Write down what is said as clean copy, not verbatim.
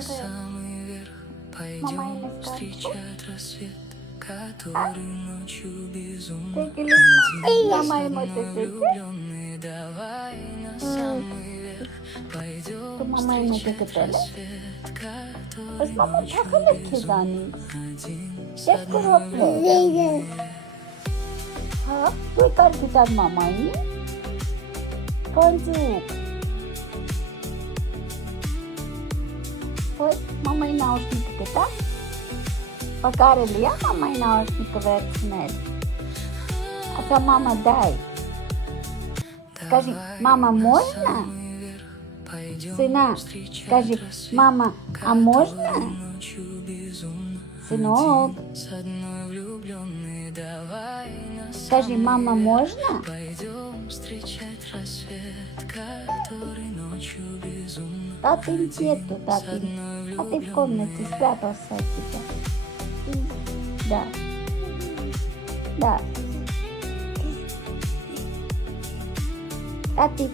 самый верх пойдем встречать рассвет, который ночью безумно влюбленный. Давай на самый верх пойдем встречать рассвет, который ночью безумно один с одной. Ha? Tuikar kita mamai. Konjuk. Oi, mamai nausnik kita. Покарили я мамой наушниковый снять. А мама дай. Скажи, мама, можно? Сына, скажи, мама, а можно? Сынок. Скажи, мама, можно? Да ты нету, да ты. А ты в комнате спрятался от тебя. Да. Да. А ты